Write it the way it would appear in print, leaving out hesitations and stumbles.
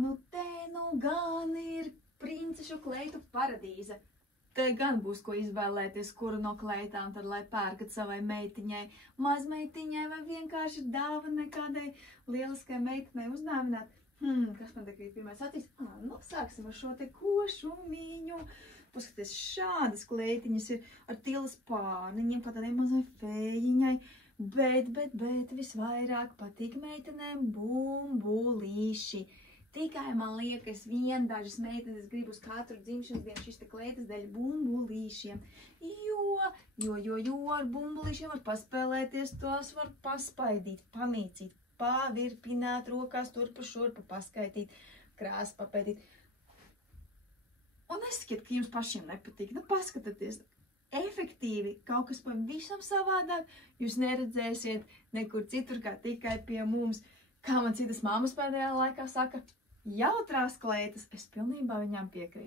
nu te nu gan ir princešu kleitu paradīze. Te gan būs ko izvēlēties, kuru no kleitām tad, lai pērkat savai meitiņai, mazmeitiņai vai vienkārši dāvanai kādai lieliskai meitenei uzdāvināt. Kas man te krīt pirmais acīs? Nu, sāksim ar šo te košumiņu. Paskaties, šādas kleitiņas ir ar tilas pārniņiem, kā tādai mazai fējiņai. Bet visvairāk patīk meitenēm bumbulīši. Tikai man liekas, dažas meitenes grib uz katru dzimšanas dienu šis te kleitas dēļ bumbulīšiem. Jo ar bumbulīšiem var paspēlēties, tos var paspaidīt, pamīcīt, pavirpināt rokās, turpa šurpa, paskaitīt, krāsu papētīt. Un nesakiet, ka jums pašiem nepatīk. Nu, paskatieties, efektīvi, kaut kas pavisam savādāk, jūs neredzēsiet nekur citur, kā tikai pie mums. Kā man citas mammas pēdējā laikā saka, jautrās kleitas, es pilnībā viņām piekrītu.